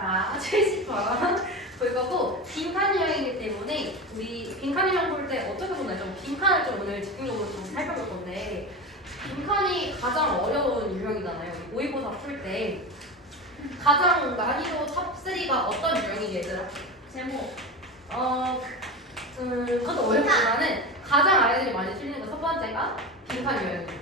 자, 70번 볼 거고 빈칸 유형이기 때문에 우리 빈칸 유형 볼 때 어떻게 보나요? 좀 빈칸을 좀 오늘 집중적으로 좀 살펴볼 건데 빈칸이 가장 어려운 유형이잖아요. 우리 모의고사 풀 때 가장 난이도 탑3가 어떤 유형이지 얘들아? 제목. 그것도 어렵지만은 가장 아이들이 많이 틀리는 거 첫 번째가 빈칸 유형이에요.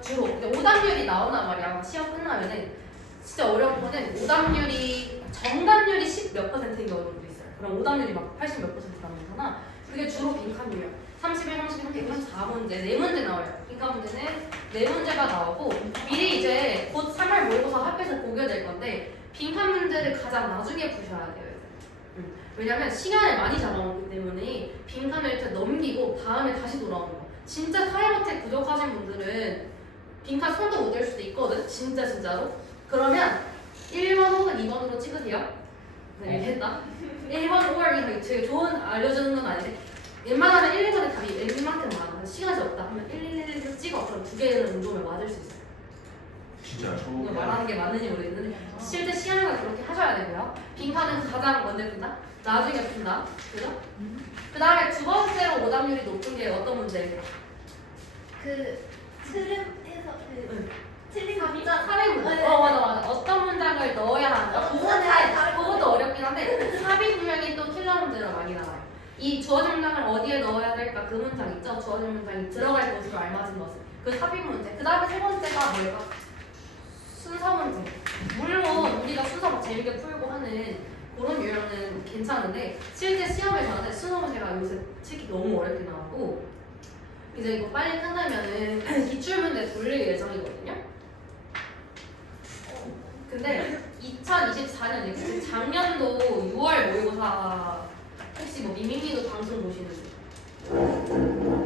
주로 근데 오답률이 나온단 말이야. 시험 끝나면은 진짜 어려운 거는 오답률이 정답률이 10 몇 %인 경우도 있어요. 그럼 오답률이 막 80 몇 % 나오잖아. 그게 주로 빈칸 유형. 31, 32, 33, 34문제 4문제 나와요. 빈칸 문제는 4문제가 나오고 미리 이제 곧 3월 모의고사 학교에서 보게 될 건데 빈칸 문제를 가장 나중에 푸셔야 돼요. 왜냐면 시간을 많이 잡아먹기 때문에 빈칸을 일단 넘기고 다음에 다시 돌아오는 거. 진짜 타임어택 부족하신 분들은 빈칸 손도 못 댈 수도 있거든. 진짜로. 그러면 1번 혹은 2번으로 찍으세요. 네, 했다. 1번, 5월 2번 되게 좋은 알려주는 건 아닌데 웬만하면 1, 2번의 답이 웬만큼 많아. 시간이 없다 하면 1, 1, 1, 찍어. 그럼 두 개는 운동을 맞을 수 있어요. 진짜요? 이거 말하는 게 맞는지 모르겠는데 실제 시험에는 그렇게 하셔야 되고요. 빈칸은 가장 먼저 푼다. 나중에 푼다. 그죠? 그 다음에 두 번째로 오답률이 높은 게 어떤 문제예요? 그 트름에서 그 틀린 거 진짜 삽입 문제. 맞아. 어떤 문장을 넣어야 하나. 그것도 어렵긴 한데 삽입 유형이 또 킬러 문제로 많이 나와요. 이 주어진 문장을 어디에 넣어야 될까? 그 문장 있죠? 주어진 문장이 들어갈 곳으로 알맞은 것을. 그 삽입 문제. 그 다음에 세 번째가 뭘까? 순서 문제. 물론 우리가 순서 막 재밌게 풀고 하는 그런 유형은 괜찮은데 실제 시험에서는 순서 문제가 요새 특히 너무 어렵게 나오고 이제 이거 빨리 끝나면은 기출문제 돌릴 예정이거든요. 근데 2024년 작년도 6월 모의고사 혹시 뭐 미미미도 방송 보시는지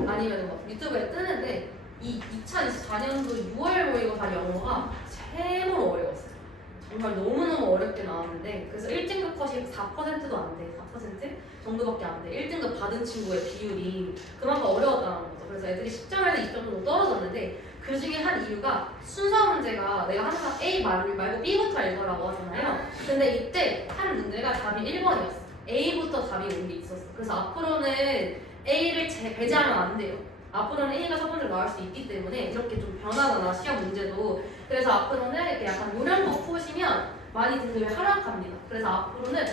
아니면 뭐 유튜브에 뜨는데 이 2024년도 6월 모의고사 영어가 최고로 어려웠어요. 정말 너무너무 어렵게 나왔는데 그래서 1등급 컷이 4%도 안 돼. 4% 정도밖에 안 돼. 1등급 받은 친구의 비율이 그만큼 어려웠다는 거죠. 그래서 애들이 10점에서 20점 정도 떨어졌는데 그 중에 한 이유가 순서 문제가 내가 항상 A 말고 B부터 읽으라고 하잖아요. 근데 이때 한 문제가 답이 1번이었어. A부터 답이 온 게 있었어. 그래서 앞으로는 A를 배제하면 안 돼요. 앞으로는 A가 첫 번째로 나올 수 있기 때문에 이렇게 좀 변하잖아 시험 문제도. 그래서 앞으로는 이렇게 약간 요령껏 푸시면 많이 등급이 하락합니다. 그래서 앞으로는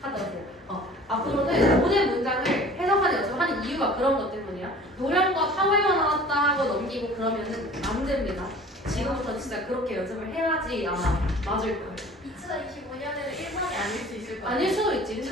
갔다 오세요. 앞으로는 모든 문장을 해석하는 연습을 하는 이유가 그런 것 때문이야. 노령껏 하울만 나왔다 하고 넘기고 그러면은 안 됩니다. 지금부터 진짜 그렇게 연습을 해야지 아마 맞을 거예요. 2025년에는 1번이 아닐 수 있을 거예요. 아닐 수도 있지.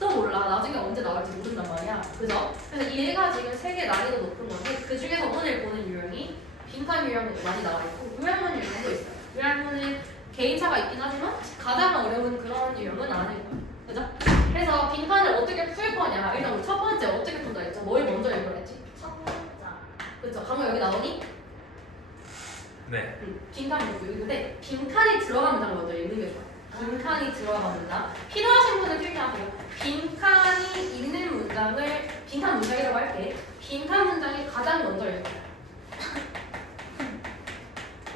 또 몰라. 나중에 언제 나올지 모른단 말이야. 그죠? 그래서 얘가 지금 세개 난이도 높은 건데 그 중에서 오늘 보는 유형이 빈칸 유형이 많이 나와 있고 요양문 유형도 있어요. 요양문은 개인차가 있긴 하지만 가장 어려운 그런 유형은 아닐 거예요. 그죠? 그래서 빈칸을 어떻게 풀 거냐. 일단 우리 첫 번째 어떻게 푼다 했죠? 뭘 먼저 읽으라 했지? 첫 문자. 그죠? 강호 여기 나오니? 네. 빈칸이 여기 있는데 빈칸이 들어간 문장을 먼저 읽는 게 좋아요. 빈칸이 들어간 문장. 필요하신 분은 필기하세요. 빈칸이 있는 문장을 빈칸 문장이라고 할게. 빈칸 문장이 가장 먼저 읽어요.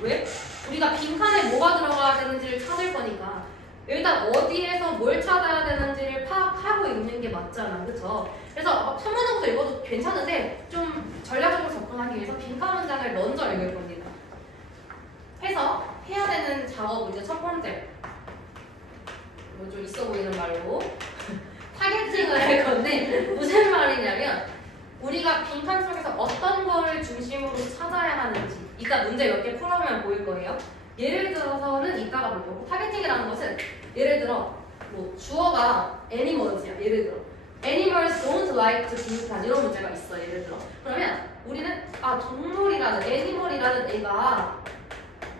왜? 우리가 빈칸에 뭐가 들어가야 되는지를 찾을 거니까 일단 어디에서 뭘 찾아야 되는지를 파악하고 읽는 게 맞잖아. 그쵸? 그래서 천문부터 읽어도 괜찮은데 좀 전략적으로 접근하기 위해서 빈칸 문장을 먼저 읽을 겁니다. 해서 해야 되는 작업은 이제 첫 번째 뭐 좀 있어 보이는 말로 타겟팅을 할 건데 무슨 말이냐면 우리가 빈칸 속에서 어떤 거를 중심으로 찾아야 하는지 이따 문제 몇 개 풀어보면 보일 거예요. 예를 들어서는 이따가 볼 거고 타겟팅이라는 것은 예를 들어 뭐 주어가 animals야. 예를 들어 animals don't like to 빈칸 이런 문제가 있어. 예를 들어 그러면 우리는 동물이라는 animal이라는 애가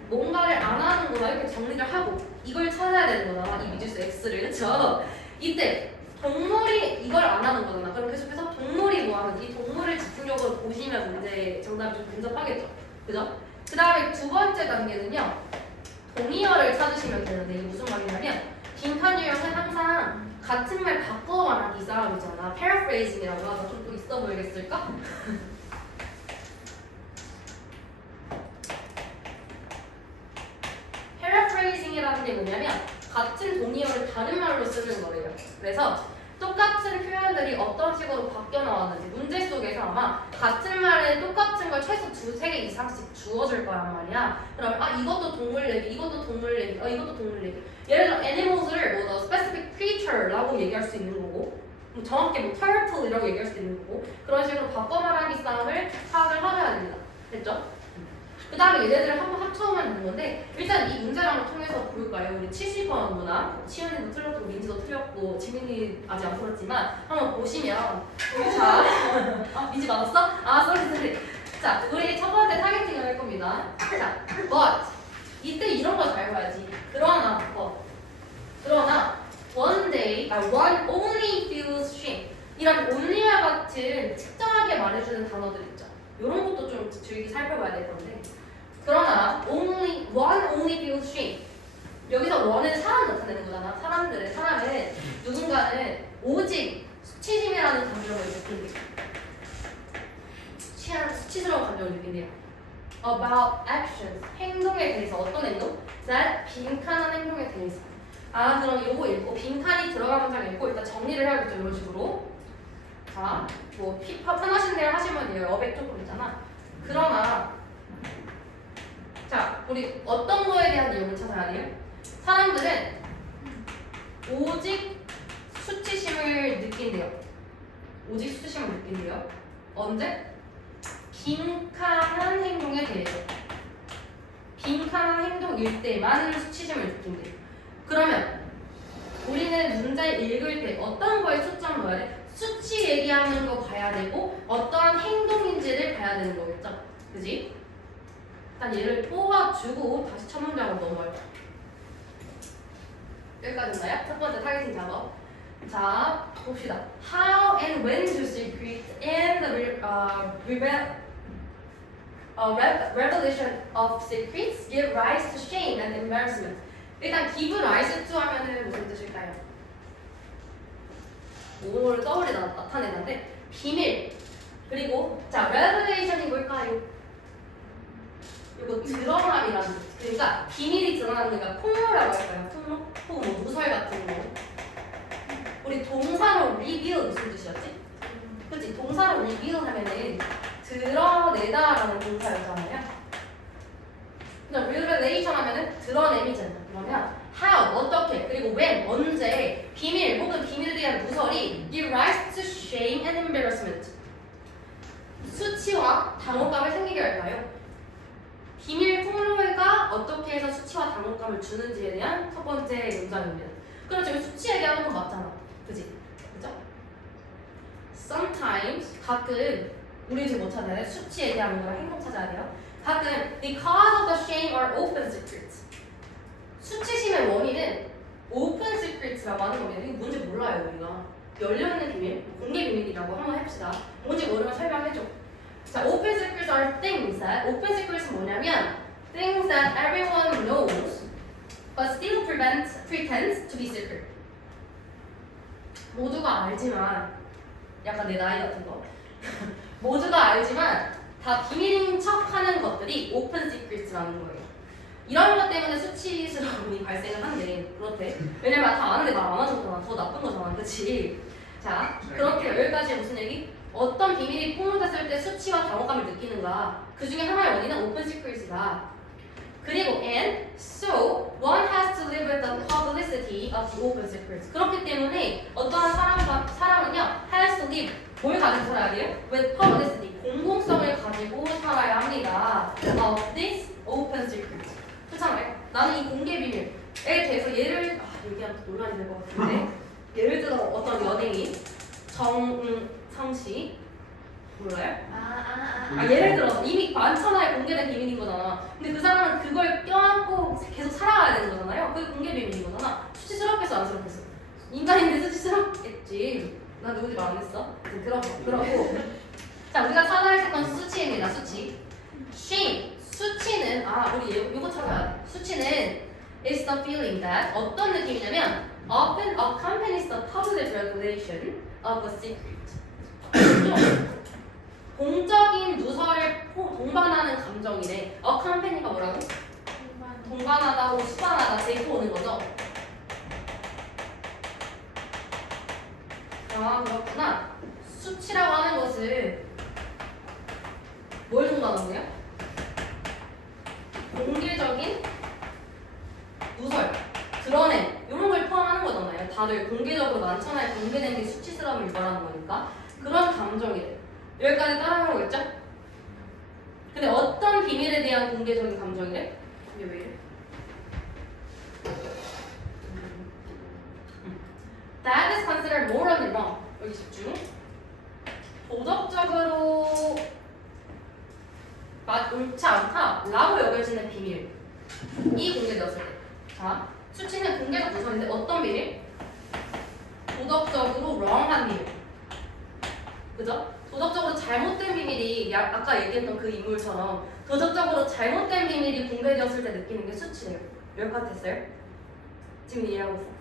뭔가를 안 하는구나 이렇게 정리를 하고 이걸 찾아야 되는 거잖아. 이 미지수 x를. 그쵸? 이때 동물이 이걸 안 하는 거잖아. 그럼 계속해서 동물이 뭐 하는지 동물을 집중적으로 보시면 문제 정답이 좀 근접하겠죠. 그죠? 그 다음에 두 번째 단계는요. 동의어를 찾으시면 되는데 이게 무슨 말이냐면 빈칸 유형은 항상 같은 말 바꿔 말하기 이 사람이잖아. paraphrasing이라고 하죠. 좀 또 있어 보이겠을까? paraphrasing이라는 게 뭐냐면 같은 동의어를 다른 말로 쓰는 거예요. 그래서 똑같은 표현들이 어떤 식으로 바뀌어 나왔는지 문제 속에서 아마 같은 말에 똑같은 걸 최소 2-3개 이상씩 주어줄 거란 말이야. 그러면 아 이것도 동물 얘기, 이것도 동물 얘기, 이것도 동물 얘기. 예를 들어 animals를 뭐 specific creature라고 얘기할 수 있는 거고 뭐 정확히 뭐 turtle이라고 얘기할 수 있는 거고 그런 식으로 바꿔 말하기 싸움을 파악을 하셔야 됩니다. 됐죠? 그 다음에 얘네들을 한번 합쳐오면 되는 건데 일단 이 문제랑을 통해서 볼까요? 우리 70번 문항 치현이도 틀렸고 민지도 틀렸고 지민이 아직 안 풀었지만 한번 보시면 자 민지 맞았어? 아 쏘리 자 우리 첫 번째 타겟팅을 할 겁니다. 자 but 이때 이런 거 잘 봐야지. 그러나 one day one only feels shame 이런 only와 같은 특정하게 말해주는 단어들 있죠. 이런 것도 좀 주의 살펴봐야 될 건데 그러나 one only feels shame 여기서 one은 사람 나타내는 거잖아. 사람은 누군가는 오직 수치심이라는 감정을 느낀대. 수치스러운 감정을 느낀대요. About actions 행동에 대해서 어떤 행동? that 빈칸한 행동에 대해서. 아 그럼 요거 읽고 빈칸이 들어간 문장 읽고 일단 정리를 해야겠죠. 이런 식으로. 자, 뭐 편하신 대로 하시면 돼요. 어백 조금 있잖아. 그러나 자, 우리 어떤 거에 대한 내용을 찾아야 돼요? 사람들은 오직 수치심을 느낀대요. 오직 수치심을 느낀대요. 언제? 빈칸한 행동에 대해서. 빈칸한 행동일 때만 수치심을 느낀대요. 그러면 우리는 문제 읽을 때 어떤 거에 초점 넣어야 돼? 수치 얘기하는 거 봐야 되고 어떠한 행동인지를 봐야 되는 거겠죠? 그지? 일단 얘를 뽑아주고 다시 첫 문장으로 넘어갈게요. 여기까지인가요? 첫 번째 타겟팅 작업. 자, 봅시다. How and when do secrets and the revelation of secrets give rise to shame and embarrassment? 일단 give rise to 하면은 무슨 뜻일까요? 뭐를 떠올리다 나타내는데 비밀 그리고 자 revelation이 뭘까요? 이거 드러남이라는 뜻. 그러니까 비밀이 드러나는 거니까 폭로라고 할까요? 폭로? 혹은 뭐 누설 같은 거. 우리 동사로 reveal 무슨 뜻이었지? 그치? 동사로 reveal 하면은 드러내다라는 동사였잖아요. 그냥 revelation 하면은 드러냄이잖아. 그러면 how 어떻게 그리고 when 언제 비밀 혹은 비밀에 대한 누설이 give rise to shame and embarrassment 수치와 당혹감을 생기게 할까요? 비밀 폭로가 어떻게 해서 수치와 당혹감을 주는지에 대한 첫 번째 문장입니다. 그럼 지금 수치 얘기하는 건 맞잖아. 그지? 그죠? Sometimes 가끔 우리 지금 뭐 찾아야 돼? 수치 얘기하는 거랑 행동 찾아야 돼요. 가끔 the cause of the shame are open secrets 수치심의 원인은 open secrets라고 하는 겁니다. 이게 뭔지 몰라요 우리가. 열려있는 비밀, 공개 비밀이라고 한번 해봅시다. 뭔지 모르면 설명해줘. 자, open secrets are things that open secrets 뭐냐면 things that everyone knows but still pretends to be secret. 모두가 알지만 약간 내 나이 같은 거 모두가 알지만 다 비밀인 척하는 것들이 open secrets라는 거예요. 이런 것 때문에 수치스러움이 발생을 한대. 그렇대. 왜냐면 다 아는데 말 안 하는 거잖아. 더 나쁜 거잖아. 그치? 자, 그렇게 여기까지 무슨 얘기? 어떤 비밀이 폭로됐을 때 수치와 당혹감을 느끼는가? 그 중에 하나의 원인은 open secrets이다. 그리고 and so one has to live with the publicity of the open secrets. 그렇기 때문에 어떠한 사람은요 has to live 뭘 가지고 살아야 돼요? with publicity 공공성을 가지고 살아야 합니다. of this open secrets. 그렇잖아요. 나는 이 공개 비밀에 대해서 얘기하면 또 논란이 될 것 같은데 예를 들어 어떤 연예인 정은성 씨 몰라요? 예를 들어 이미 만천하에 공개된 비밀인 거잖아. 근데 그 사람은 그걸 껴안고 계속 살아가야 되는 거잖아요. 그게 공개 비밀인 거잖아. 수치스럽겠어 안 스럽겠어? 인간인데 수치스럽겠지. 난 누구지 말 안 했어. 그러고 자 우리가 찾아야 할 건 수치입니다. 수치. shame 수치는 우리 이거 찾아야 돼. 수치는 is the feeling that 어떤 느낌이냐면 often accompanies the public revelation of a secret. 공적인 누설을 동반하는 감정이래. accompany가 뭐라고? 동반하다 혹은 수반하다 데이터 오는 거죠. 아 그렇구나. 수치라고 하는 것을 뭘 동반하네요? 공개적인 누설, 드러낸 이런 걸 포함하는 거잖아요. 다들 공개적으로 많잖아요. 공개된 게 수치스러움을 유발하는 거니까 그런 감정이래. 여기까지 따라해보겠죠? 근데 어떤 비밀에 대한 공개적인 감정이래? 이게 왜 이래? That is considered morally wrong. 여기 집중. 도덕적으로 옳지 않다라고 여겨지는 비밀이 공개되었을 때. 자, 수치는 공개적 누설인데 어떤 비밀? 도덕적으로 wrong한 비밀. 그죠? 도덕적으로 잘못된 비밀이 아까 얘기했던 그 인물처럼 도덕적으로 잘못된 비밀이 공개되었을 때 느끼는 게 수치래요. 여기까지 됐어요? 지금 이해하고 있어?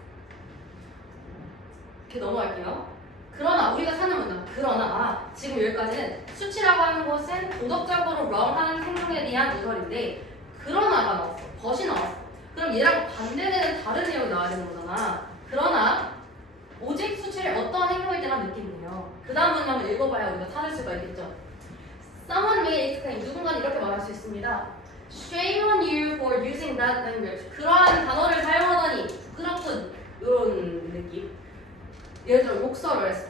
이렇게 넘어갈게요. 그러나 우리가 사는 문장 그러나 지금 여기까지는 수치라고 하는 것은 도덕적으로 wrong한 행동에 대한 누설인데 그러나가 나왔어. 벗이 나왔어. 그럼 얘랑 반대되는 다른 내용이 나와야 되는 거잖아. 그러나 오직 수치를 어떠한 행동일 때만 느낀대요. 그 다음 문장을 읽어봐야 우리가 찾을 수가 있겠죠. Someone may exclaim. 누군가는 이렇게 말할 수 있습니다. Shame on you for using that language. 그러한 단어를 사용하다니 부끄럽군. 이런 느낌. 예를 들어 욕설을 했어.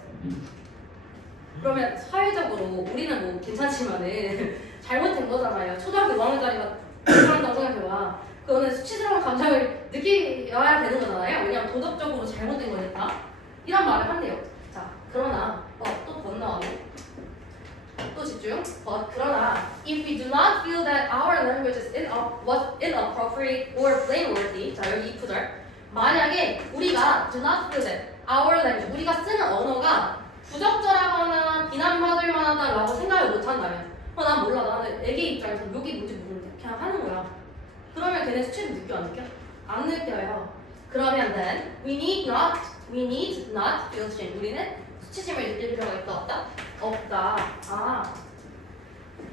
그러면 사회적으로 우리는 뭐 괜찮지만은 잘못된 거잖아요. 초등학교 5학년짜리가 그런다고 생각해봐. 그거는 수치스러운 감정을 느껴야 되는 거잖아요. 왜냐면 도덕적으로 잘못된 거니까. 이런 말을 한대요. 자, 그러나 또 건너가네. 또 집중. 그러나 if we do not feel that our language is was inappropriate or blameworthy. 자, 여기 이 구절. 만약에 우리가 do not feel that our language, 우리가 쓰는 언어가 부적절하거나 비난받을 만하다라고 생각을 못한다면 난 몰라. 나는 애기 입장에서 욕이 뭔지 모르는데 그냥 하는 거야. 그러면 걔네 수치를 느껴 안 느껴? 안 느껴요. 그러면 then we need not feel shame. 우리는 수치심을 느낄 필요가 있다 없다? 없다. 아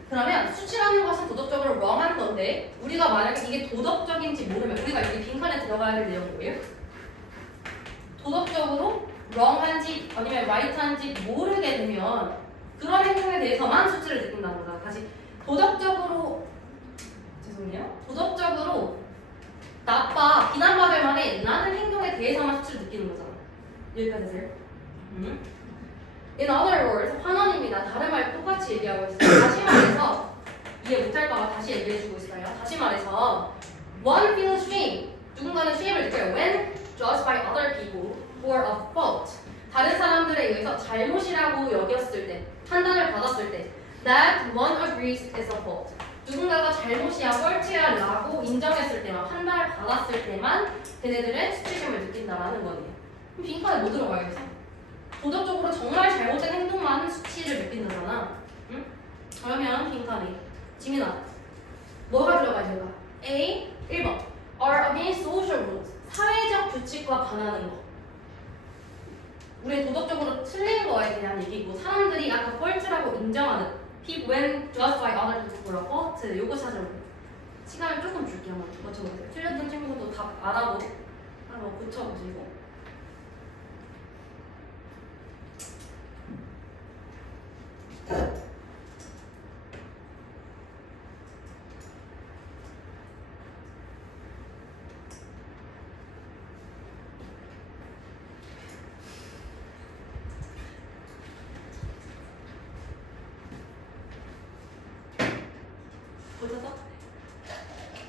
그러면 수치라는 것은 도덕적으로 wrong한 건데 우리가 만약에 이게 도덕적인지 모르면 우리가 여기 빈칸에 들어가야 될 내용이 뭐예요? 도덕적으로 wrong한지 아니면 right한지 모르게 되면 그런 행동에 대해서만 수치를 느낀다는 거다. 다시 도덕적으로 나빠 비난받을 만해 라는 행동에 대해서만 수치를 느끼는 거잖아. 여기까지 되세요? In other words, 환원입니다. 다른 말 똑같이 얘기하고 있어요. 다시 말해서 이해 못할까봐 다시 얘기해주고 있어요. 다시 말해서 one feels shame. 누군가는 shame을 느껴요. When judged by other people for a fault. 다른 사람들에 의해서 잘못이라고 여겼을 때, 판단을 받았을 때 that one agrees is a fault. 누군가가 잘못이야, 뻘치야라고 인정했을 때만, 판단을 받았을 때만 걔네들은 수치심을 느낀다라는 거예요. 그럼 빈칸에 뭐 들어가야겠어? 도덕적으로 정말 잘못된 행동만 수치를 느낀다잖아. 응? 그러면 빈칸에 지민아 뭐가 들어가야 될까? A 1번 are against social rules. 사회적 규칙과 반하는 거. 우리 도덕적으로 틀린 거에 대한 얘기고 사람들이 아까 뻘치라고 인정하는 people when judged by other people for a fault 요거 찾아볼게요. 시간을 조금 줄게요. 한번 맞춰보세요. 틀렸던 친구도 답 알아보고 한번 고쳐보시고. 보셨어?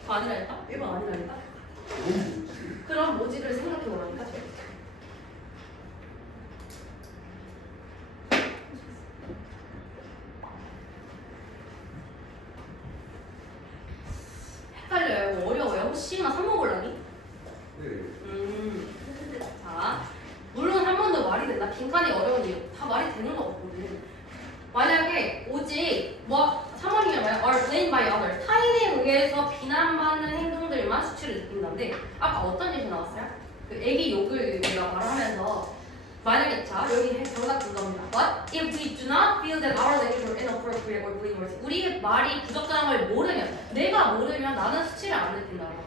아니라니까? 1번 아니라니까? 그럼 뭐지를 생각해보라니까 제가. 헷갈려요. 어려워요. 혹시 나 3번 골라니? 네. 자, 물론 한 번 더 말이 된다. 빈칸이 어려운 이유 다 말이 되는 거 같거든. 만약에 오직 뭐 3번이면 are blamed by others 타인에 의해서 비난받는 행동들만 수치를 느낀다는데 아까 어떤 얘기 나왔어요? 그 애기 욕을 우리가 말하면서 만약에 자 여기 정답 준 겁니다. But if we do not feel that our language is inappropriate or blameworthy 우리의 말이 부적절한 걸 모르면 내가 모르면 나는 수치를 안 느낀다고.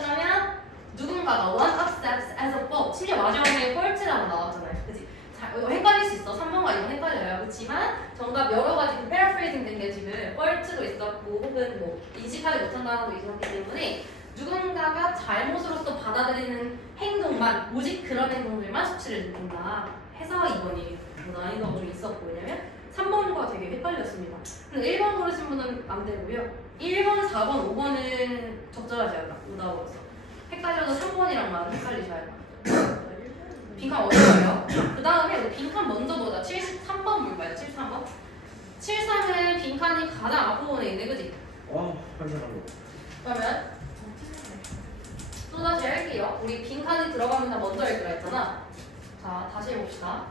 그러면 누군가가 one accepts as a fault. 심지어 마지막에 fault라고 나왔잖아요. 그치? 자, 이거 헷갈릴 수 있어. 3번과 이건 헷갈려요. 그렇지만 정답 여러 가지 그 paraphrasing 된 게 지금 fault도 있었고 혹은 뭐 인식하지 못한다라고 있었기 때문에 누군가가 잘못으로서 받아들이는 행동만 오직 그런 행동들만 수치를 느낀다 해서 2번이 난이도가 좀 있었고 왜냐면 3번과 되게 헷갈렸습니다. 근데 1번 고르신 분은 안 되고요. 1번, 4번, 5번은 적절하지 않아. 오다워서 헷갈려도 3번이랑만 헷갈리셔야 돼요. 빈칸 어려워요. 그 다음에 빈칸 먼저 보자. 73번 볼까요? 73번? 73은 빈칸이 가장 앞부분에 있네, 그지? 환상하고. 그러면 또다시 할게요. 우리 빈칸이 들어가면 다 먼저 읽으라 했잖아. 자, 다시 해봅시다.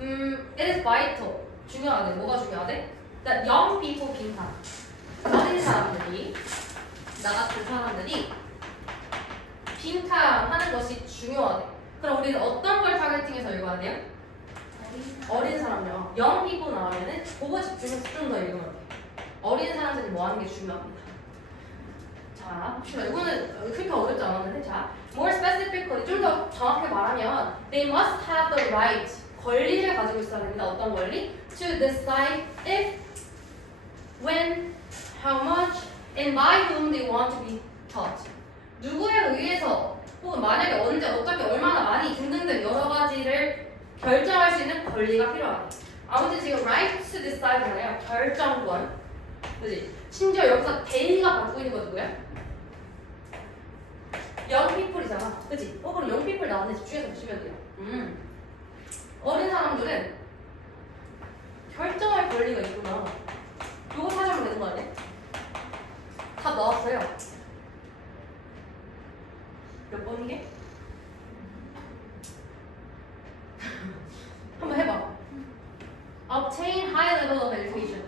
It is vital. 중요하대. 뭐가 중요하대? That young people 빈칸. 어린 사람들이, 나 같은 사람들이 빈칸 하는 것이 중요하대. 그럼 우리는 어떤 걸 타겟팅해서 읽어야 돼요? 어린 사람요. young people 나오면은 그거 집중해서 좀 더 읽으면 돼. 어린 사람들이 뭐 하는 게 중요합니다. 자, 봅시다. 이거는 그렇게 어렵지 않았는데, 자, more specifically 좀 더 정확하게 말하면, they must have the right 권리를 가지고 있어야 됩니다. 어떤 권리? To decide if, when, how much, and by whom they want to be taught. 누구에 의해서 혹은 만약에 언제 어떻게 얼마나 많이 등등등 여러 가지를 결정할 수 있는 권리가 필요하다. 아무튼 지금 right to decide잖아요. 결정권. 그지? 심지어 여기서 대리가 받고 있는 거 누구야? young people이잖아. 그지? 그럼 young people 나왔네. 집중해서 보시면 돼요. 어린 사람들은 결정할 권리가 있구나. 요거 찾으면 되는 거 아니야? 답 나왔어요. 몇 번이게? 한번 해봐. Obtain high level of education.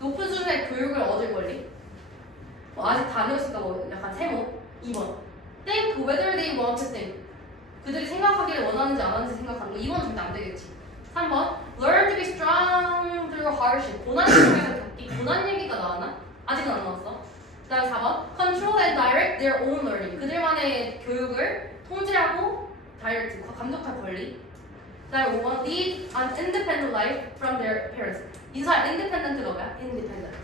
높은 수준의 교육을 얻을 권리. 아직 다녔으니까 뭐 약간 세모. 2번. Think whether they want to think. 그들이 생각하기를 원하는지 안 하는지 생각하는 거. 2번 절대 안 되겠지. 3번. Learn to be strong through hardship. 고난 중에서 겪기. 고난 얘기가 나왔나? 아직은 안 나왔어. 그 다음에 4번. Control and direct their own learning. 그들만의 교육을 통제하고 direct, 감독할 권리. 그 다음에 5번. Lead an independent life from their parents. 인사 independent가 뭐야? independent.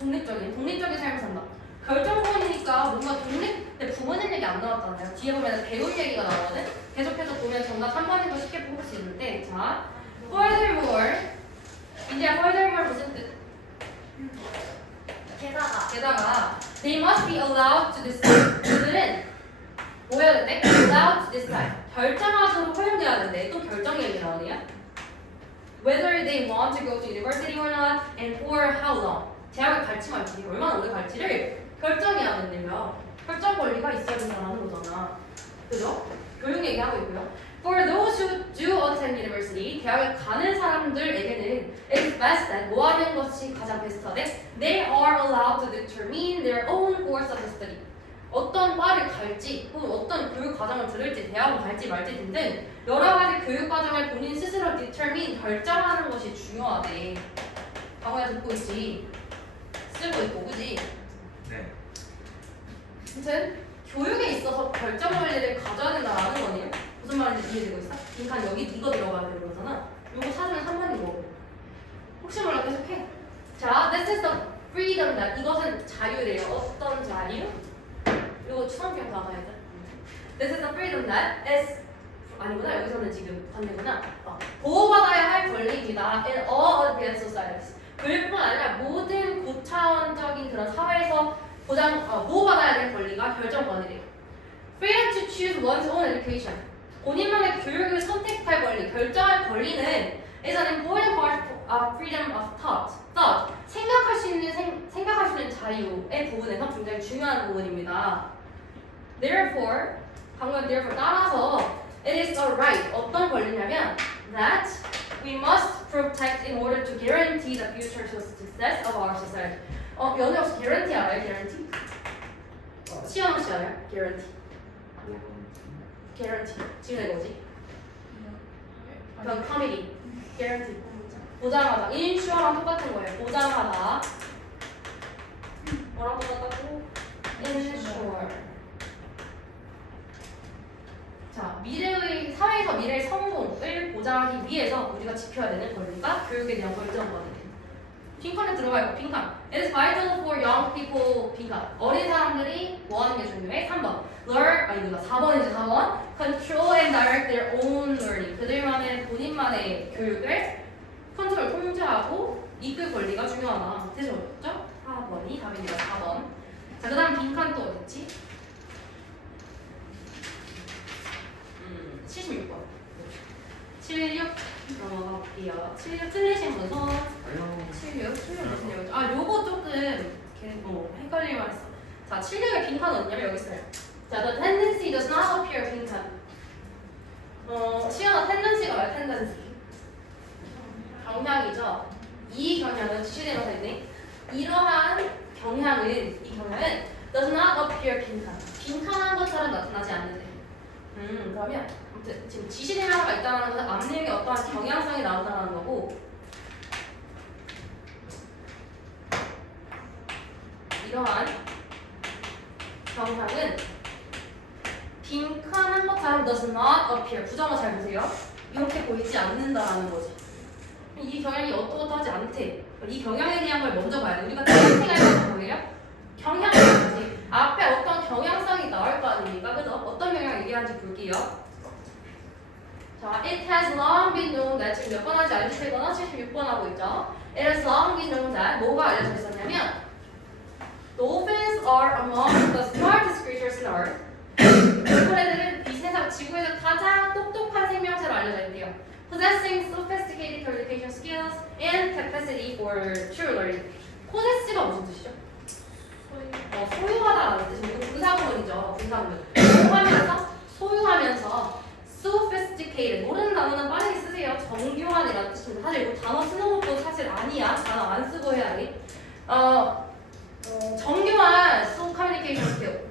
독립적인 삶을 산다. 결정권이니까 뭔가 근데 부모님 얘기 안 나왔잖아요. 뒤에 보면 배울 얘기가 나오거든. 계속해서 보면 정답 3번인 거 쉽게 뽑을 수 있는데, 자, furthermore, 이제 furthermore 무슨 뜻? 게다가 they must be allowed to decide. 그들은 뭐 해야 된대? allowed to decide. 결정하도록 허용돼야 된대. 또 결정 얘기 나오네요. Whether they want to go to university or not, and for how long. 대학을 갈지 말지, 얼마나 오래 갈지를 결정해야 된대요. 결정 권리가 있어야 된다는 거잖아. 그죠? 교육 얘기하고 있고요. For those who do attend university, 대학에 가는 사람들에게는 it's best that 뭐 하는 것이 가장 베스트하대? They are allowed to determine their own course of study. 어떤 과를 갈지, 혹은 어떤 교육 과정을 들을지, 대학을 갈지 말지 등등 여러 가지 교육 과정을 본인 스스로 determine, 결정하는 것이 중요하대. 방어야 듣고 있지. 쓰고 있고, 그지? 네. 아무튼 교육에 있어서 결정 권리를 가져야 된다는 거네요. 무슨 말인지 이해되고 있어? 빈칸 여기 이거 들어가야 되는 거잖아. 이거 사주면 3번이고. 혹시 몰라 계속해. 자, this is the freedom that 이것은 자유래요. 어떤 자유? 이거 추상경 다 가야 돼. This is the freedom that is 아니구나. 여기서는 지금 반대구나. 보호받아야 할 권리입니다. In all advanced societies. 교육뿐만 아니라 모든 고차원적인 그런 사회에서 보호받아야 될 권리가 결정권이래요. Freedom to choose one's own education. 본인만의 교육을 선택할 권리, 결정할 권리는 is an important part of freedom of thought. 생각할 수 있는 자유의 부분에서 굉장히 중요한 부분입니다. Therefore, 방금 therefore 따라서 it is a right. 어떤 권리냐면 that we must protect in order to guarantee the future success of our society. 연애 혹시 guarantee 알아요? guarantee? 시연 혹시 알아요? guarantee. 지금 이거지? 그럼 comedy. guarantee. 보장하다. insure랑 똑같은 거예요. 보장하다. 뭐라고 했다고? ensure. 자, 미래의 사회에서 미래의 성공을 보장하기 위해서 우리가 지켜야 되는 권리가 교육에 대한 권리점거든요. 빈칸에 들어가 있고 빈칸. It is vital for young people. 빈칸. 어린 사람들이 뭐 하는 게 중요해? 3번. Learn. 아니 이거 4번이지 4번. Control and direct their own learning. 그들만의 본인만의 교육을 컨트롤 통제하고 이끌 권리가 중요하다. 되셨죠? 4번이 답입니다. 4번. 자, 그다음 빈칸 또 어딨지? 76번. 76 넘어가 볼게요. 76 틀리신 분 손. 76 무슨 얘기죠? 아, 요거 조금 헷갈릴 만했어. 자, 76의 빈칸 어디냐면 여기 있어요. 자, the tendency does not appear 빈칸. 시연아 tendency가 뭐야? tendency. 경향이죠. 이 경향은 지시대명사 있네. 이러한 경향은 이 경향은 does not appear 빈칸. 빈칸한 것처럼 나타나지 않는데. 그러면 아무튼 지금 지시대명사가 있다는 것은 앞내용에 어떠한 경향성이 나온다는 거고. 이러한 경향은 빈칸한 것처럼 does not appear. 부정어 잘 보세요. 이렇게 보이지 않는다라는 거지. 이 경향이 어떠하지 않대. 이 경향에 대한 걸 먼저 봐야 돼. 우리가 tendency가 있는 뭐예요? 경향이지. 앞에 어떤 경향성이 나올 거 아닙니까? 그래서 어떤 경향 얘기하는지 볼게요. 자, it has long been known that 지금 몇 번 하지 알려주시거나 76번 하고 있죠. It has long been known that 뭐가 알려져 있었냐면 Dolphins are among the smartest creatures in Earth. 돌고래들은 이 세상 지구에서 가장 똑똑한 생명체로 알려져 있대요. Possessing sophisticated communication skills and capacity for true learning. possess가 무슨 뜻이죠? 소유하다라는 뜻입니다. 분사구문이죠. 분사구문. 소유하면서 sophisticated. 모르는 단어는 빠르게 쓰세요. 정교한이라는 뜻입니다. 사실 이거 단어 쓰는 것도 사실 아니야. 단어 안 쓰고 해야 돼. 정교한 communication skill.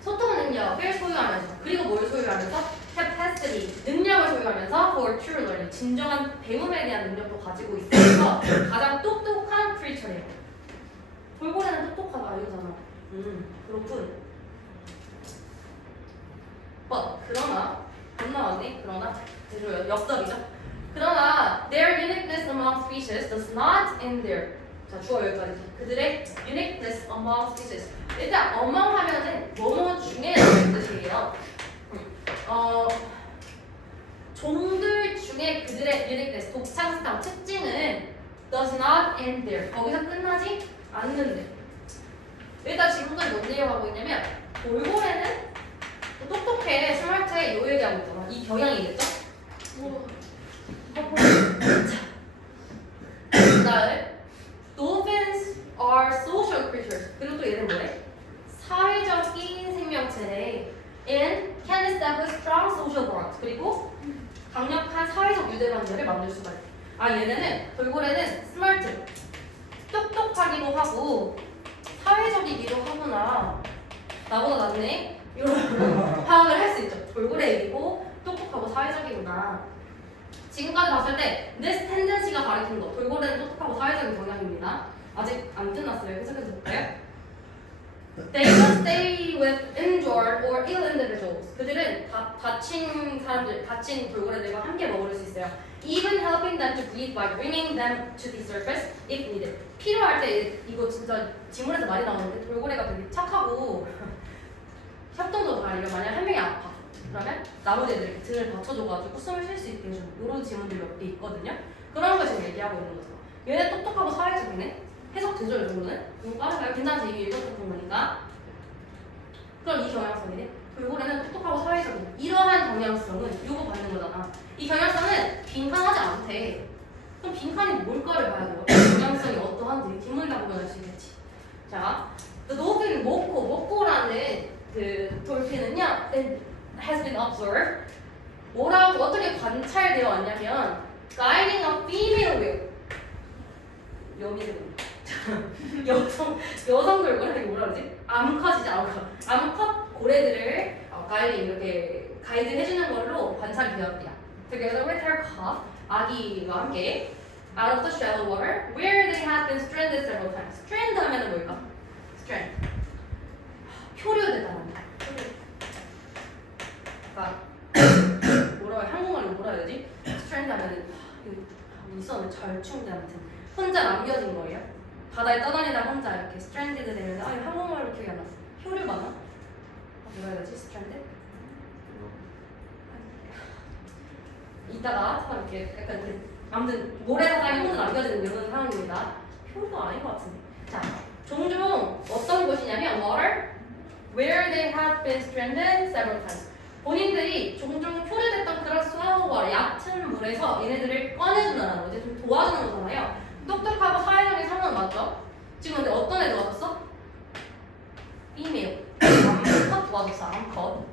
소통 능력을 소유하면서 그리고 뭘 소유하면서 capacity 능력을 소유하면서 for true learning 진정한 배움에 대한 능력도 가지고 있어서 가장 똑똑한 creature예요. 돌고래는 똑똑하다 이거잖아. 그렇군. 그러나 안 나왔네. 그러나 대조요. 역설이죠. 그러나 their uniqueness among species does not end there. 자, 주어 여기까지. 그들의 uniqueness among species. 일단 among 하면은 뭐뭐 중에라는 뜻이에요. 종들 중에 그들의 uniqueness, 독창성, 특징은 does not end there. 거기서 끝나지 않는데. 일단 지금까지 뭔 얘기하고 있냐면 돌고래는 똑똑해, 스마트해 요 얘기하고 있잖아. 이 경향이겠죠? 그 다음에 Dolphins are social creatures. 그리고 또 얘는 뭐래? 사회적인 생명체래. And can establish strong social bonds. 그리고 강력한 사회적 유대관계를 만들 수가 있대. 아, 얘네는 돌고래는 스마트, 똑똑하기도 하고 사회적이기도 하구나. 나보다 낫네. 이런 파악을 할 수 있죠. 돌고래이고 똑똑하고 사회적이구나. 지금까지 봤을 때 this tendency가 가리키는 거. 돌고래는 똑똑하고 사회적인 경향입니다. 아직 안 끝났어요. 해석해서 볼까요? They will stay with injured or ill individuals. 그들은 다친 사람들, 다친 돌고래들과 함께 머무를 수 있어요. Even helping them to breathe by bringing them to the surface if needed. 필요할 때 이거 진짜 지문에서 많이 나오는데 돌고래가 되게 착하고 협동도 잘해요. 만약 한 명이 아파. 그러면 나머지 애들이 등을 받쳐줘가지고 숨을 쉴 수 있게 해줘. 이런 지문들이 몇 개 있거든요. 그런 걸 지금 얘기하고 있는 거죠. 얘네 똑똑하고 사회적이네. 해석 되죠, 이 정도는? 이거 빠르가요? 괜찮지? 이게 읽었던 거니까. 그럼 이 경향성이네. 돌고래는 똑똑하고 사회적인 이러한 경향성은 이거 받는 거잖아. 이 경향성은 빈칸하지 않대. 그럼 빈칸이 뭘까를 봐야 돼요. 경향성이 어떠한지 뒷문이나 보면 알 수 있겠지. 자, the dolphin 모코라는 그 돌핀은요, has been observed. 뭐라고 어떻게 관찰되어 왔냐면, guiding a female whale. 여미는 여성 돌고래 이게 뭐라 그러지? 암컷이지 암컷 고래들을 가이딩 이렇게 가이드 해주는 걸로 관찰이 되었대요. Together with her calf 아기와 함께 out of the shallow water where they had been stranded several times. strand 하면은 뭘까? strand. 표류되다는 거. 그러니까 뭐라고 해? 한국말로 뭐라 해야 되지? strand 하면은 있었는데 절충제 아무튼 혼자 남겨진 거예요. 바다에 떠다니다 혼자 이렇게 stranded 되는데 이거 한국말로 기억이 안 났어. 표류받나? 뭐라 해야 되지? stranded? 이따가 이렇게 약간 이렇게 아무튼 모래사장에 혼자 남겨지는 이런 상황입니다. 표도 아닌 것 같은데. 자, 종종 어떤 곳이냐면 water, where they have been stranded several times. 본인들이 종종 표류됐던 그런 수화호와 얕은 물에서 얘네들을 꺼내준다는 거지. 좀 도와주는 거잖아요. 똑똑하고 사회적인 상황은 맞죠? 지금 근데 어떤 애 도와줬어? female. 암컷 도와줬어. 암컷.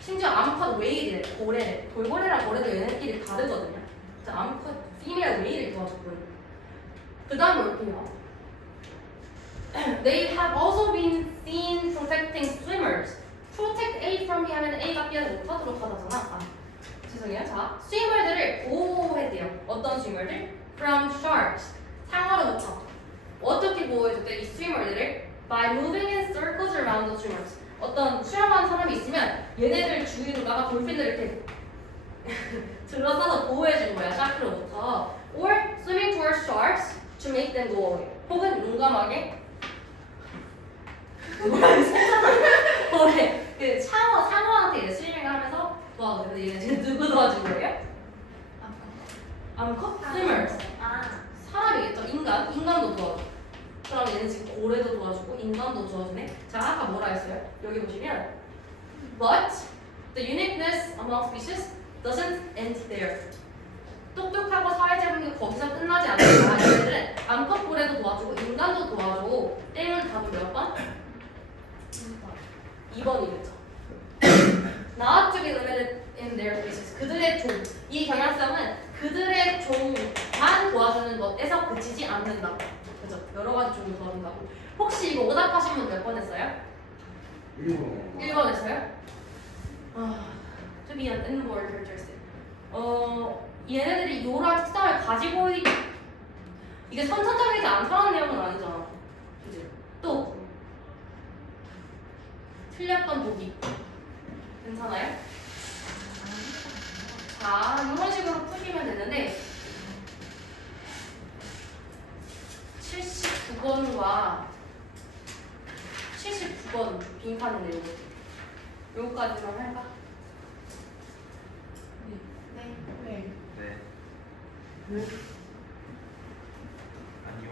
심지어 암컷 웨일이래. 고래래. 돌고래랑 고래도 얘네끼리 다르거든요. 자, 암컷 female 웨일을 도와줬고요. 그 다음 볼게요. They have also been seen protecting swimmers. Protect A from B 하면 A가 B를 못하도록 하잖아. 죄송해요. 자, 스위머들을 보호해대요. 어떤 스위머들? From sharks. 상어로부터. 어떻게 보호해줬대? 이 스위머들을? By moving in circles around the swimmers. 어떤 수영하는 사람이 있으면 얘네들 주위로다가 돌핀들 이렇게 둘러싸서 보호해주는 거야. 샤크로부터. Or swimming towards sharks to make them go away. 혹은 용감하게 그래. 그 상어한테 이제 스위밍을 하면서 도와줘. 근데 얘는 지금 누구 도와준 거예요? 암컷? 스위머스. 사람이겠죠. 인간도 도와줘. 그럼 얘는 지금 고래도 도와주고 인간도 도와주네. 자, 아까 뭐라 했어요? 여기 보시면 But the uniqueness among species doesn't end there. 똑똑하고 사회적인 게 거기서 끝나지 않는다. 얘네들은 암컷 고래도 도와주고 인간도 도와줘. 땡은 답은 몇 번? 2번이겠죠. Not to be limited in their species. 그들의 종. 이 경향성은 그들의 종만 도와주는 것에서 그치지 않는다. 그죠? 여러 가지 종을 도와준다고. 혹시 이거 오답하신 분 몇 번 했어요? 1번 했어요? To be an inborn characteristic. 얘네들이 요런 특성을 가지고 이게 선천적이지 않다는 내용은 아니잖아. 그지? 또 틀렸던 보기. 괜찮아요? 자, 이런 식으로 푸시면 되는데 79번과 79번 빈칸인데 요거까지만 할까? 네. 네. 아니요.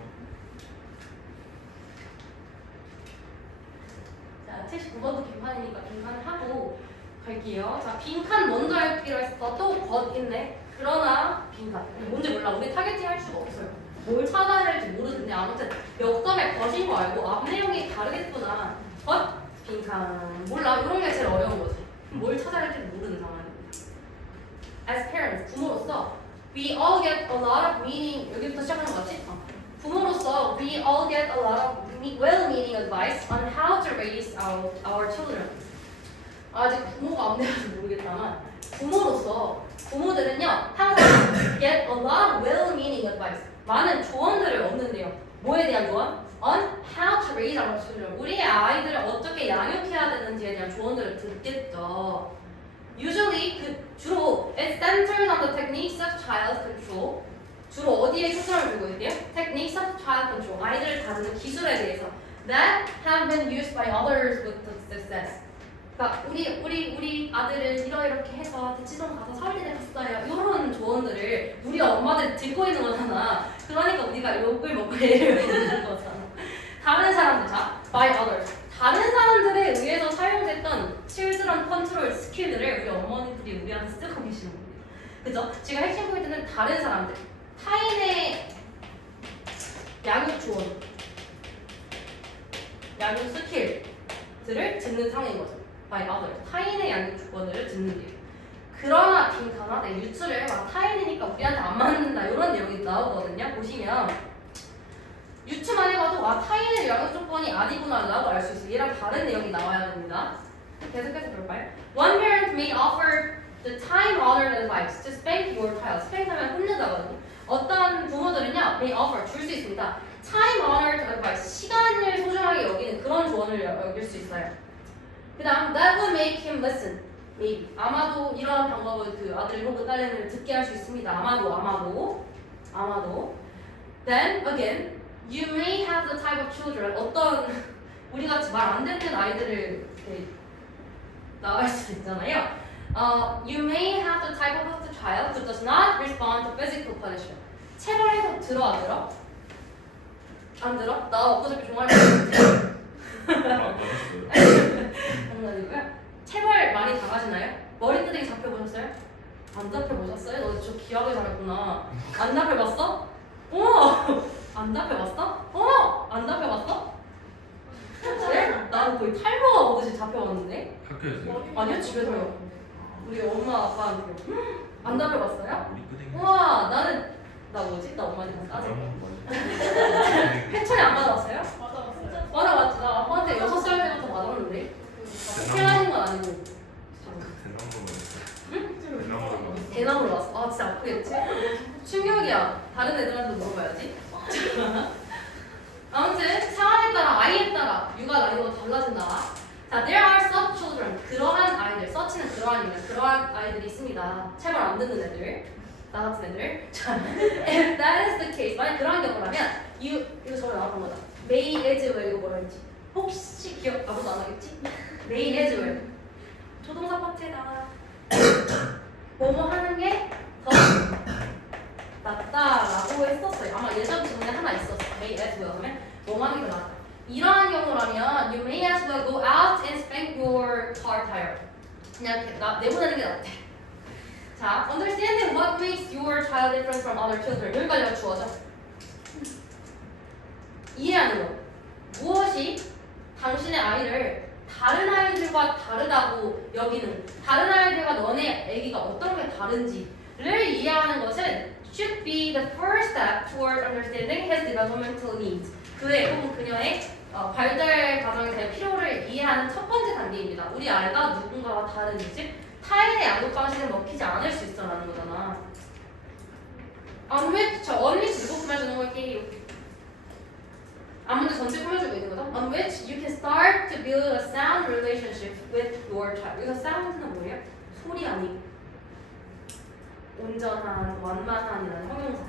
자, 79번도 빈칸이니까 빈칸 하고 갈게요. 자, 빈칸 먼저 할기로 했어. 또 겉 있네. 그러나 빈칸. 뭔지 몰라. 우리 타겟팅 할 수가 없어요. 뭘 찾아야 할지 모르는데 아무튼 몇 점의 겉인 거 알고 앞 내용이 다르겠구나. 겉, 빈칸. 몰라. 이런 게 제일 어려운 거지. 뭘 찾아야 할지 모르는 상황입니다. As parents, 부모로서 we all get a lot of meaning. 여기부터 시작하는 거 같지? 부모로서 we all get a lot of well-meaning advice on how to raise our children. 아직 부모가 안 돼서 모르겠다만 부모로서 부모들은요 항상 get a lot of well-meaning advice. 많은 조언들을 얻는데요. 뭐에 대한 조언? On how to raise our children. 우리의 아이들을 어떻게 양육해야 되는지에 대한 조언들을 듣겠죠. Usually 주로 it centers on the techniques of child control. 주로 어디에 초점을 두고 있대요? Techniques of child control. 아이들을 다루는 기술에 대해서 that have been used by others with success. 그러니까 우리 아들을 이렇게 해서 대치동 가서 서울대 갔어요. 이런 조언들을 우리 엄마들이 듣고 있는 거잖아. 그러니까 우리가 욕을 먹고 애를 먹는 거잖아. 다른 사람들, 자, by others. 다른 사람들에 의해서 사용됐던 children control 스킬들을 우리 어머니들이 우리한테 쓰고 계시는 거예요. 그죠? 지금 핵심 포인트는 다른 사람들. 타인의 양육 조언, 양육 스킬들을 듣는 상황인 거죠. by others. 타인의 양육 조언들을 듣는 게. 그러나 빈칸아, 내 유추를 막 타인이니까 우리한테 안 맞는다 이런 내용이 나오거든요. 보시면 유추만 해봐도 타인의 양육 조건이 아니구나라고 알 수 있어요. 얘랑 다른 내용이 나와야 됩니다. 계속해서 볼까요? One parent may offer the time-honored advice to spank your child. 스팽크하면 혼내다거든요. 어떤 부모들은요, may offer 줄 수 있습니다. time honored advice, 시간을 소중하게 여기는 그런 조언을 여길 수 있어요. 그 다음 that will make him listen. maybe. 아마도 이러한 방법을 그 아들 혹은 딸내미를 듣게 할 수 있습니다. 아마도. Then again, you may have the type of children. 어떤 우리 같이 말 안 듣는 아이들을 이렇게 나갈 수도 있잖아요. You may have the type of the child who does not respond to physical punishment. 체벌해도 들어 안 들어? 안 들어? 나 엊그저께 종아리 장난이고요. 체벌 많이 당하시나요? 머리끄댕이 잡혀보셨어요? 안 잡혀보셨어요? 너 진짜 기억을 잘했구나. 안 잡혀봤어? 안 잡혀봤어? 안 잡혀봤어? 그래? 나는 거의 탈모가 오듯이 잡혀봤는데? 학교에서요? 아니요, 집에서요. 우리 엄마 아빠한테 안 잡혀봤어요? 우리 끄댕이 우와, 나는 나 뭐지? 나 엄마한테 따져. 회천이 안 받아봤어요? 맞아. 나 아빠한테 6살 때부터 받았는데. 태어나신 건 아니고. 대나무로 왔어. 아, 진짜 아프겠지? 충격이야. 다른 애들한테도 물어봐야지. 아무튼 상황에 따라 아이에 따라 육아 난이도가 달라진다. 자, there are such children. 그러한 아이들. such는 그러한입니다. 그러한 아이들이 있습니다. 체벌 안 듣는 애들. 나 같은 애들. 자, if that is the case. 만약 그러한 경우라면 이거 저번에 나왔던 거다. may as well 이거 뭐라 했지? 혹시 기억 아무도 안 하겠지? may as well. 조동사 파트에다가 뭐뭐 하는 게 더 낫다라고 했었어요. 아마 예전 질문에 하나 있었어. may as well 하면 뭐 하는 게 더 낫다. 이러한 경우라면 you may as well go out and spank your car tire. 그냥 이렇게 내보내는 게 낫대. 자, understanding what makes your child different from other children. 여기까지가 주어져. 이해하는 거. 무엇이 당신의 아이를 다른 아이들과 다르다고 여기는, 다른 아이들과 너네 아기가 어떤 게 다른지를 이해하는 것은 should be the first step toward understanding his developmental needs. 그의 혹은 그녀의 발달 과정에 대한 필요를 이해하는 첫 번째 단계입니다. 우리 아이가 누군가와 다른지, 타인의 양육 방식을 먹히지 않을 수 있어라는 거잖아. on which 누구 꾸며주는 걸게요. 아무도 전체 꾸며주고 있는 거다. On which you can start to build a sound relationship with your child. 여기서 sound는 뭐예요? 소리 아니고 온전한, 완만한이라는 형용사.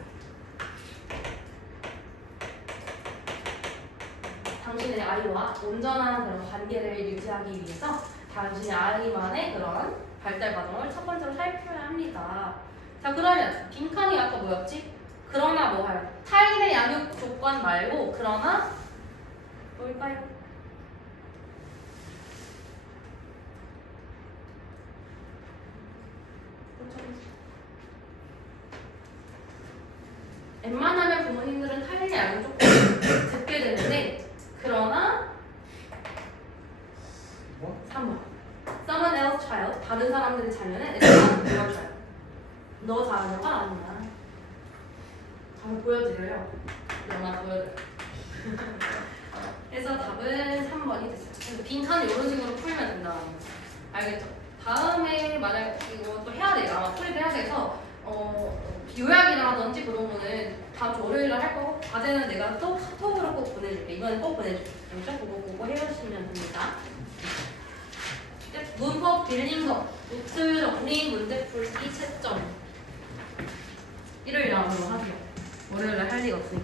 당신의 아이와 온전한 그런 관계를 유지하기 위해서 당신의 아이만의 그런 발달 과정을 첫 번째로 살펴야 합니다. 자, 그러면 빈칸이 아까 뭐였지? 그러나 뭐하요? 타인의 양육 조건 말고 그러나 뭘까요? 웬만하면 부모님들은 타인의 양육 조건을 듣게 되는데 그러나 3번 someone else child 다른 사람들의 자녀는 is not your child. 너 자녀가 아니야. 한번 보여드려요. 영화 보여드려요. 그래서 답은 3번이 됐어요. 빈칸을 이런 식으로 풀면 된다. 알겠죠? 다음에 만약 이거 또 해야 돼요. 아마 풀이도 해야 돼서 요약이라든지 그런 거는 다음 주 월요일에 할 거고 과제는 내가 또 카톡으로 꼭 보내줄게. 이번엔 꼭 보내줄게. 그렇죠? 그거 해주시면 됩니다. 문법 빌링서, 노트 정리, 문제 풀기 채점. 일요일에 한번 하세요. 월요일에 할 리가 없으니까.